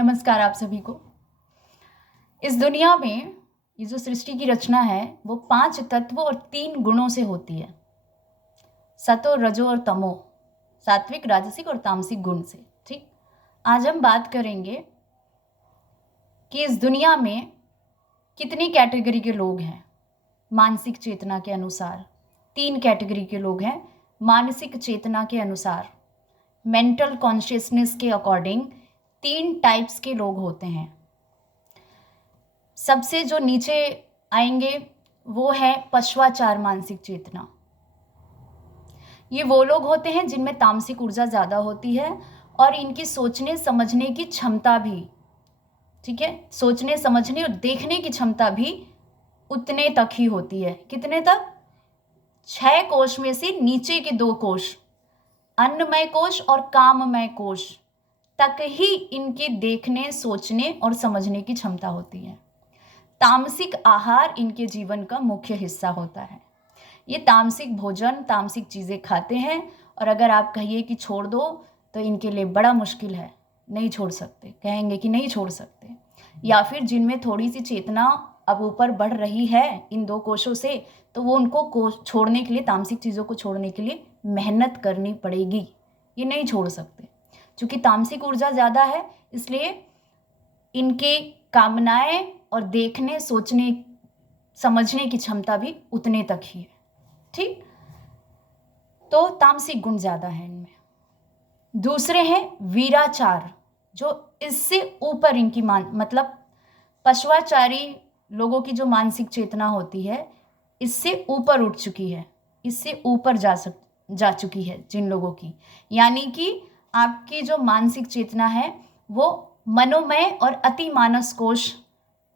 नमस्कार आप सभी को। इस दुनिया में ये जो सृष्टि की रचना है वो 5 तत्व और 3 गुणों से होती है। सतो, रजो और तमो, सात्विक, राजसिक और तामसिक गुण से। ठीक, आज हम बात करेंगे कि इस दुनिया में कितनी कैटेगरी के लोग हैं। मानसिक चेतना के अनुसार 3 कैटेगरी के लोग हैं। मानसिक चेतना के अनुसार, मेंटल कॉन्शियसनेस के अकॉर्डिंग 3 टाइप्स के लोग होते हैं। सबसे जो नीचे आएंगे वो है पश्वाचार मानसिक चेतना। ये वो लोग होते हैं जिनमें तामसिक ऊर्जा ज़्यादा होती है और इनकी सोचने समझने की क्षमता भी, ठीक है, सोचने समझने और देखने की क्षमता भी उतने तक ही होती है। कितने तक? 6 कोश में से नीचे के 2 कोश, अन्नमय कोश और काममय कोश तक ही इनके देखने, सोचने और समझने की क्षमता होती है। तामसिक आहार इनके जीवन का मुख्य हिस्सा होता है। ये तामसिक भोजन, तामसिक चीज़ें खाते हैं और अगर आप कहिए कि छोड़ दो तो इनके लिए बड़ा मुश्किल है, नहीं छोड़ सकते, कहेंगे कि नहीं छोड़ सकते। या फिर जिनमें थोड़ी सी चेतना अब ऊपर बढ़ रही है इन 2 कोशों से, तो वो उनको छोड़ने के लिए, तामसिक चीज़ों को छोड़ने के लिए मेहनत करनी पड़ेगी, ये नहीं छोड़ सकते। चूँकि तामसिक ऊर्जा ज़्यादा है इसलिए इनके कामनाएं और देखने, सोचने, समझने की क्षमता भी उतने तक ही है। ठीक, तो तामसिक गुण ज़्यादा है इनमें। दूसरे हैं वीराचार, जो इससे ऊपर इनकी मतलब पशुआचारी लोगों की जो मानसिक चेतना होती है इससे ऊपर उठ चुकी है, इससे ऊपर जा चुकी है जिन लोगों की, यानी कि आपकी जो मानसिक चेतना है वो मनोमय और अति मानस कोश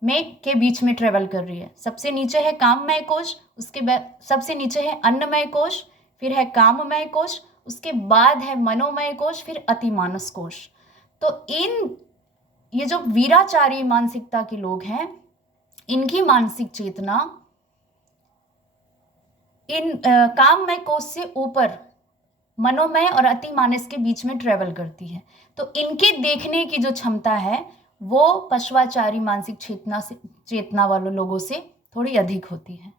में के बीच में ट्रेवल कर रही है। सबसे नीचे है काममय कोश, उसके बाद सबसे नीचे है अन्नमय कोश, फिर है काममय कोश, उसके बाद है मनोमय कोश, फिर अति मानस कोश। तो ये जो वीराचारी मानसिकता के लोग हैं इनकी मानसिक चेतना इन काममय कोश से ऊपर मनोमय और अति मानस के बीच में ट्रेवल करती है। तो इनके देखने की जो क्षमता है वो पशुआचारी मानसिक चेतना वाले लोगों से थोड़ी अधिक होती है।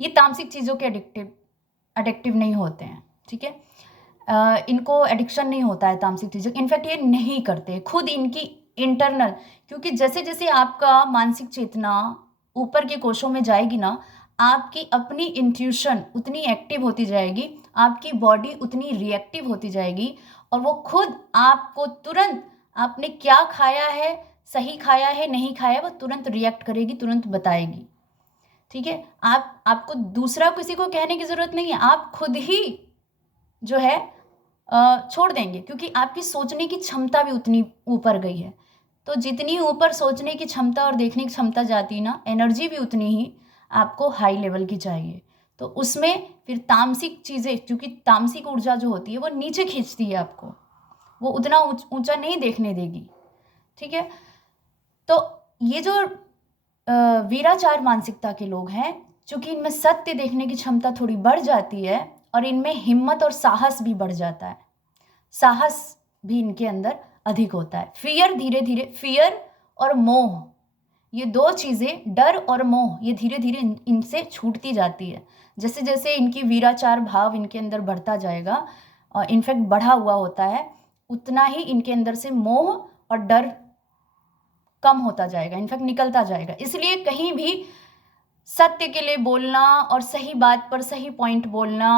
ये तामसिक चीज़ों के एडिक्टिव नहीं होते हैं, ठीक है, इनको एडिक्शन नहीं होता है तामसिक चीज़ों, इनफैक्ट ये नहीं करते खुद इनकी इंटरनल, क्योंकि जैसे जैसे आपका मानसिक चेतना ऊपर के कोशों में जाएगी ना, आपकी अपनी इंट्यूशन उतनी एक्टिव होती जाएगी, आपकी बॉडी उतनी रिएक्टिव होती जाएगी और वो खुद आपको तुरंत, आपने क्या खाया है, सही खाया है, नहीं खाया, वो तुरंत रिएक्ट करेगी, तुरंत बताएगी। ठीक है, आपको दूसरा किसी को कहने की ज़रूरत नहीं है, आप खुद ही जो है छोड़ देंगे, क्योंकि आपकी सोचने की क्षमता भी उतनी ऊपर गई है। तो जितनी ऊपर सोचने की क्षमता और देखने की क्षमता जाती ना, एनर्जी भी उतनी ही आपको हाई लेवल की चाहिए। तो उसमें फिर तामसिक चीज़ें, क्योंकि तामसिक ऊर्जा जो होती है वो नीचे खींचती है आपको, वो उतना ऊंचा नहीं देखने देगी। ठीक है, तो ये जो वीराचार मानसिकता के लोग हैं, चूँकि इनमें सत्य देखने की क्षमता थोड़ी बढ़ जाती है और इनमें हिम्मत और साहस भी बढ़ जाता है, साहस भी इनके अंदर अधिक होता है। फियर, धीरे धीरे फियर और मोह, ये 2 चीज़ें, डर और मोह, ये धीरे धीरे इनसे छूटती जाती है। जैसे जैसे इनकी वीराचार भाव इनके अंदर बढ़ता जाएगा, इनफैक्ट बढ़ा हुआ होता है, उतना ही इनके अंदर से मोह और डर कम होता जाएगा, इनफैक्ट निकलता जाएगा। इसलिए कहीं भी सत्य के लिए बोलना और सही बात पर सही पॉइंट बोलना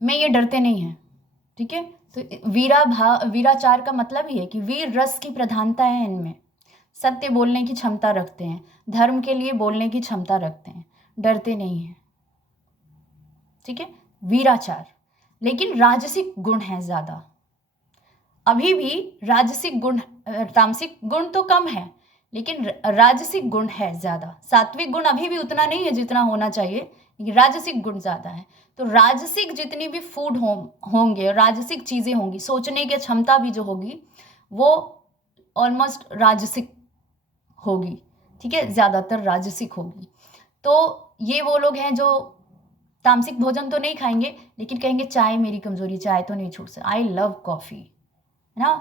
में ये डरते नहीं हैं। ठीक है, तो वीराचार का मतलब ही है कि वीर रस की प्रधानता है इनमें, सत्य बोलने की क्षमता रखते हैं, धर्म के लिए बोलने की क्षमता रखते हैं, डरते नहीं हैं। ठीक है, वीराचार। लेकिन राजसिक गुण है ज़्यादा, अभी भी राजसिक गुण, तामसिक गुण तो कम है लेकिन राजसिक गुण है ज़्यादा। सात्विक गुण अभी भी उतना नहीं है जितना होना चाहिए, राजसिक गुण ज़्यादा है। तो राजसिक जितनी भी फूड होंगे, राजसिक चीज़ें होंगी, सोचने की क्षमता भी जो होगी वो ऑलमोस्ट राजसिक होगी। ठीक है, ज़्यादातर राजसिक होगी। तो ये वो लोग हैं जो तामसिक भोजन तो नहीं खाएंगे लेकिन कहेंगे चाय मेरी कमज़ोरी, चाय तो नहीं छूट सकती, आई लव कॉफ़ी, है ना,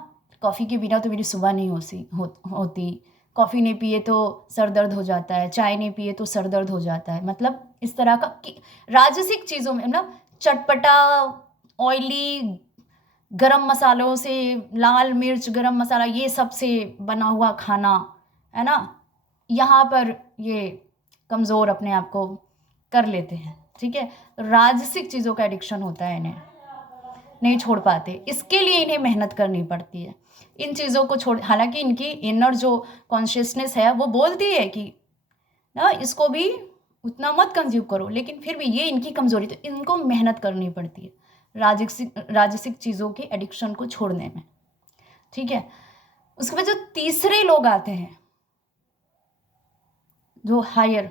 कॉफ़ी के बिना तो मेरी सुबह नहीं होती, कॉफ़ी नहीं पिए तो सर दर्द हो जाता है, चाय नहीं पिए तो सर दर्द हो जाता है। मतलब इस तरह का कि राजसिक चीज़ों में मतलब चटपटा, ऑयली, गरम मसालों से, लाल मिर्च, गरम मसाला, ये सब से बना हुआ खाना, है ना? यहाँ पर ये कमज़ोर अपने आप को कर लेते हैं, ठीक है? राजसिक चीज़ों का एडिक्शन होता है इन्हें, नहीं छोड़ पाते। इसके लिए इन्हें मेहनत करनी पड़ती है। इन चीज़ों को छोड़, हालाँकि इनकी इनर जो कॉन्शियसनेस है वो बोलती है कि ना इसको भी उतना मत कंज़्यूम करो, लेकिन फिर भी ये इनकी कमज़ोरी, तो इनको मेहनत करनी पड़ती है राजसिक चीज़ों के एडिक्शन को छोड़ने में, ठीक है? उसके बाद जो तीसरे लोग आते हैं, जो हायर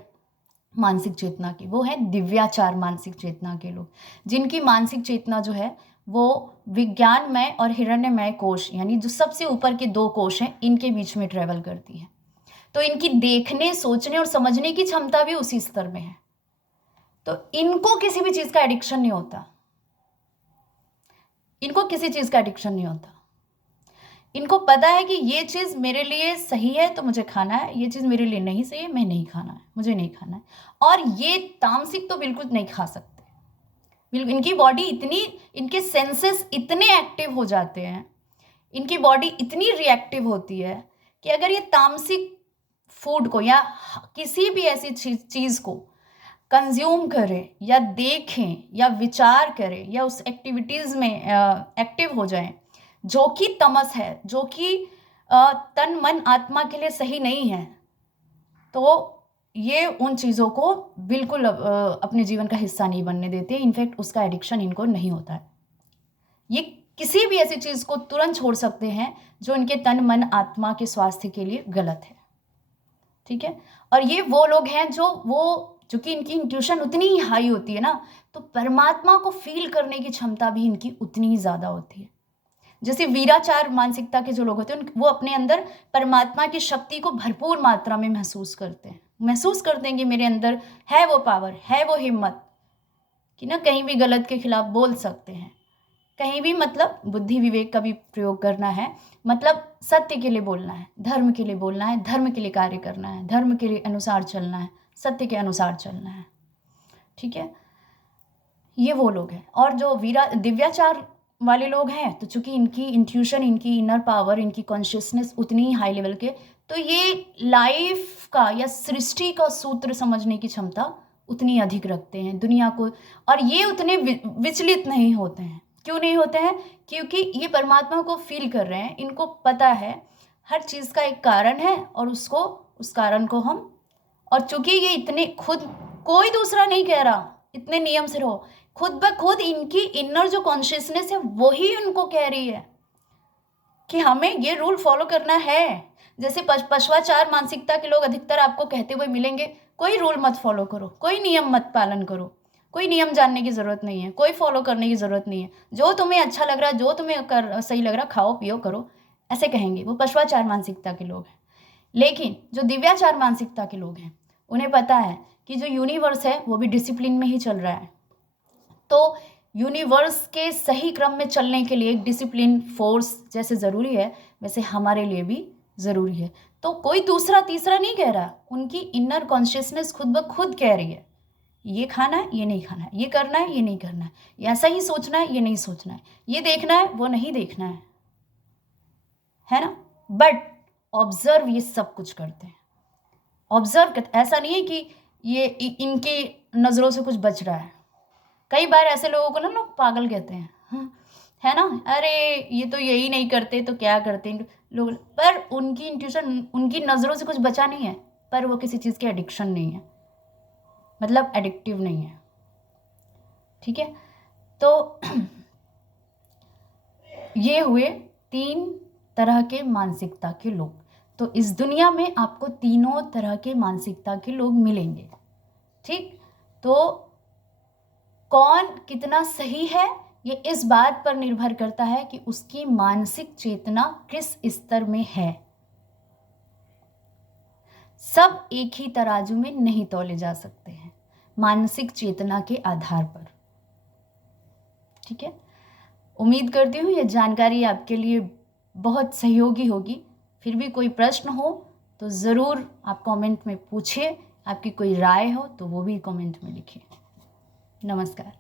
मानसिक चेतना की, वो है दिव्याचार मानसिक चेतना के लोग, जिनकी मानसिक चेतना जो है वो विज्ञानमय और हिरण्यमय कोश, यानी जो सबसे ऊपर के 2 कोश हैं, इनके बीच में ट्रेवल करती है। तो इनकी देखने, सोचने और समझने की क्षमता भी उसी स्तर में है। तो इनको किसी भी चीज़ का एडिक्शन नहीं होता। इनको किसी चीज़ का एडिक्शन नहीं होता। इनको पता है कि ये चीज़ मेरे लिए सही है तो मुझे खाना है, ये चीज़ मेरे लिए नहीं सही है, मैं नहीं खाना है, मुझे नहीं खाना है। और ये तामसिक तो बिल्कुल नहीं खा सकते। बिल्कुल, इनकी बॉडी इतनी, इनके सेंसेस इतने एक्टिव हो जाते हैं, इनकी बॉडी इतनी रिएक्टिव होती है कि अगर ये तामसिक फूड को या किसी भी ऐसी चीज़ को कंज्यूम करें या देखें या विचार करें या उस एक्टिविटीज़ में एक्टिव हो जाएं, जो कि तमस है, जो कि तन मन आत्मा के लिए सही नहीं है, तो ये उन चीज़ों को बिल्कुल अपने जीवन का हिस्सा नहीं बनने देते। इनफैक्ट उसका एडिक्शन इनको नहीं होता है। ये किसी भी ऐसी चीज़ को तुरंत छोड़ सकते हैं जो इनके तन मन आत्मा के स्वास्थ्य के लिए गलत है, ठीक है? और ये वो लोग हैं जो कि इनकी इंट्यूशन उतनी ही हाई होती है ना, तो परमात्मा को फील करने की क्षमता भी इनकी उतनी ही ज़्यादा होती है। जैसे वीराचार मानसिकता के जो लोग होते हैं, वो अपने अंदर परमात्मा की शक्ति को भरपूर मात्रा में महसूस करते हैं कि मेरे अंदर है वो पावर, है वो हिम्मत कि ना कहीं भी गलत के खिलाफ बोल सकते हैं, कहीं भी, मतलब बुद्धि विवेक का भी प्रयोग करना है, मतलब सत्य के लिए बोलना है, धर्म के लिए बोलना है, धर्म के लिए कार्य करना है, धर्म के लिए अनुसार चलना है, सत्य के अनुसार चलना है, ठीक है? ये वो लोग हैं। और जो दिव्याचार वाले लोग हैं, तो चूंकि इनकी इंट्यूशन, इनकी इनर पावर, इनकी कॉन्शियसनेस उतनी ही हाई लेवल के, तो ये लाइफ का या सृष्टि का सूत्र समझने की क्षमता उतनी अधिक रखते हैं दुनिया को। और ये उतने विचलित नहीं होते हैं। क्यों नहीं होते हैं? क्योंकि ये परमात्मा को फील कर रहे हैं, इनको पता है हर चीज़ का एक कारण है, और उस कारण को हम, और चूंकि ये इतने खुद, कोई दूसरा नहीं कह रहा इतने नियम से रहो, खुद ब खुद इनकी इनर जो कॉन्शियसनेस है वही उनको कह रही है कि हमें ये रूल फॉलो करना है। जैसे पशुआचार मानसिकता के लोग अधिकतर आपको कहते हुए मिलेंगे, कोई रूल मत फॉलो करो, कोई नियम मत पालन करो, कोई नियम जानने की ज़रूरत नहीं है, कोई फॉलो करने की ज़रूरत नहीं है, जो तुम्हें अच्छा लग रहा है, जो तुम्हें सही लग रहा है, खाओ पियो करो, ऐसे कहेंगे। वो पशुआचार मानसिकता के लोग हैं। लेकिन जो दिव्याचार मानसिकता के लोग हैं, उन्हें पता है कि जो यूनिवर्स है वो भी डिसिप्लिन में ही चल रहा है। तो यूनिवर्स के सही क्रम में चलने के लिए एक डिसिप्लिन फोर्स जैसे ज़रूरी है, वैसे हमारे लिए भी ज़रूरी है। तो कोई दूसरा तीसरा नहीं कह रहा, उनकी इनर कॉन्शियसनेस खुद ब खुद कह रही है, ये खाना है, ये नहीं खाना है, ये करना है, ये नहीं करना है, ऐसा ही सोचना है, ये नहीं सोचना है, ये देखना है, वो नहीं देखना है ना? बट ऑब्जर्व ये सब कुछ करते हैं। ऑब्जर्व करते, ऐसा नहीं है कि ये इनकी नज़रों से कुछ बच रहा है। कई बार ऐसे लोगों को ना लोग पागल कहते हैं, है ना? अरे ये तो यही नहीं करते तो क्या करते हैं लोग, पर उनकी इंट्यूशन, उनकी नज़रों से कुछ बचा नहीं है, पर वो किसी चीज़ के एडिक्शन नहीं है, मतलब एडिक्टिव नहीं है, ठीक है? तो ये हुए 3 तरह के मानसिकता के लोग। तो इस दुनिया में आपको तीनों तरह के मानसिकता के लोग मिलेंगे, ठीक? तो कौन कितना सही है, ये इस बात पर निर्भर करता है कि उसकी मानसिक चेतना किस स्तर में है। सब एक ही तराजू में नहीं तौले जा सकते हैं मानसिक चेतना के आधार पर, ठीक है? उम्मीद करती हूँ ये जानकारी आपके लिए बहुत सहयोगी होगी। फिर भी कोई प्रश्न हो तो ज़रूर आप कमेंट में पूछिए, आपकी कोई राय हो तो वो भी कमेंट में लिखिए। नमस्कार।